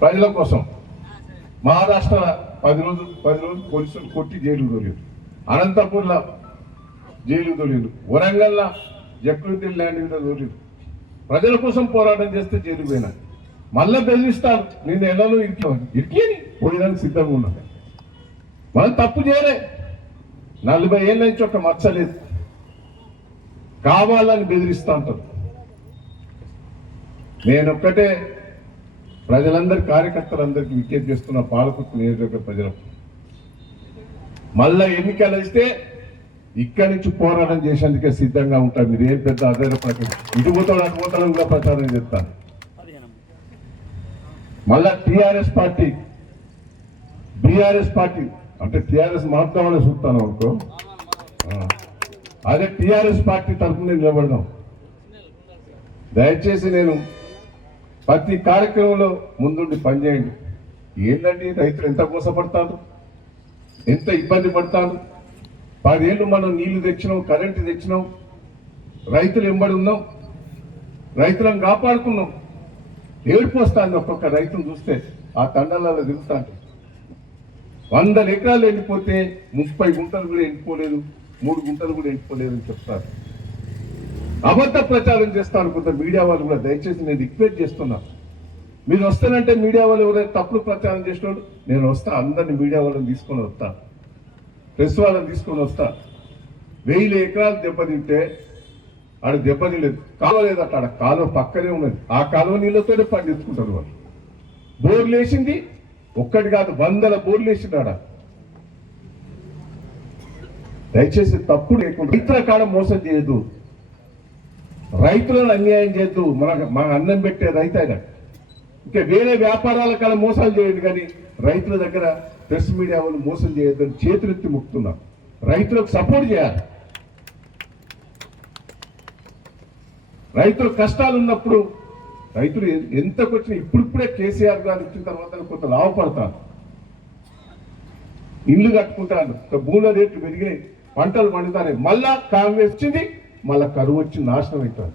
ప్రజల కోసం మహారాష్ట్ర పది రోజులు పది రోజులు పోలీసులు కొట్టి జైలు దొరికారు. అనంతపూర్లో జైలు దొరికారు. వరంగల్లో జక్రుద్దీన్ ల్యాండ్ మీద దొరికారు. ప్రజల కోసం పోరాటం చేస్తే జైలు పోయినా. మళ్ళీ బెదిరిస్తారు. నేను ఎలానో ఇంట్లో ఇరికి పోయడానికి సిద్ధంగా ఉన్నాను మనం తప్పు చేయలే. నలభై ఏళ్ళ నుంచి ఒక మచ్చలేదు కావాలని బెదిరిస్తా ఉంటారు. నేను ఒక్కటే ప్రజలందరి కార్యకర్తలందరికీ విజ్ఞప్తి చేస్తున్న పాలకుర్తి నియోజకవర్గ ప్రజలకు మళ్ళా ఎన్నికలు ఇస్తే ఇక్కడి నుంచి పోరాటం చేసేందుకే సిద్ధంగా ఉంటారు. మీరు ఏం పెద్ద అదే ఇటు పోతాడు అటు పోతాడని కూడా ప్రచారం చేస్తాను మళ్ళా టిఆర్ఎస్ పార్టీ బీఆర్ఎస్ పార్టీ అంటే టిఆర్ఎస్ మార్పుదామని చూస్తాను అనుకో. అదే టిఆర్ఎస్ పార్టీ తరఫున నిలబడదాం. దయచేసి నేను ప్రతి కార్యక్రమంలో ముందుండి పనిచేయండి. ఏంటండి రైతులు ఎంత మోసపడతారు? ఎంత ఇబ్బంది పడతారు? పదేళ్ళు మనం నీళ్ళు తెచ్చినాం కరెంటు తెచ్చినాం రైతులు ఎంబడి ఉన్నాం రైతులను కాపాడుకున్నాం. ఏడుపు వస్తుంది ఒక్కొక్క రైతును చూస్తే ఆ తండలలో దిగుతాంటే వందల ఎకరాలు ఎండిపోతే ముప్పై గుంటలు కూడా ఎండిపోలేదు మూడు గుంటలు కూడా ఎండిపోలేదు అని చెప్తారు. అబద్ధ ప్రచారం చేస్తాను కొంత మీడియా వాళ్ళు కూడా దయచేసి నేను రిక్వెస్ట్ చేస్తున్నా. మీరు వస్తానంటే మీడియా వాళ్ళు ఎవరైనా తప్పుడు ప్రచారం చేసినోడు నేను వస్తా అందరిని మీడియా వాళ్ళని తీసుకొని వస్తా. ప్రెస్ వాళ్ళని తీసుకొని వస్తా. వెయ్యి ఎకరాలు దెబ్బతింటే ఆడ దెబ్బతిలేదు కాలువ లేదు ఆడ కాలువ పక్కనే ఉన్నది. ఆ కాలువ నీళ్ళతోనే పండించుకుంటారు వాళ్ళు. బోర్లు వేసింది ఒక్కటి కాదు వందల బోర్లు వేసింది ఆడ. దయచేసి తప్పుడు లేకుండా ఇతర కాడ మోసం చేయదు రైతులను అన్యాయం చేయద్దు మన మన అన్నం పెట్టే రైతు ఆయన. ఇంకా వేరే వ్యాపారాల కన్నా మోసాలు చేయండి కానీ రైతుల దగ్గర ప్రెస్ మీడియా వాళ్ళు మోసం చేయొద్దని చేతులెత్తి ముక్తున్నాం రైతులకు సపోర్ట్ చేయాలి. రైతుల కష్టాలు ఉన్నప్పుడు రైతులు ఎంతకు వచ్చినా ఇప్పుడిప్పుడే కేసీఆర్ గారు ఇచ్చిన తర్వాత కొంత లాభపడతారు. ఇల్లు కట్టుకుంటారు. భూముల రేట్లు పెరిగినాయి. పంటలు పండుతాయి మళ్ళా కాంగ్రెస్ వచ్చింది. మళ్ళీ కరువు వచ్చి నాశనం అవుతారు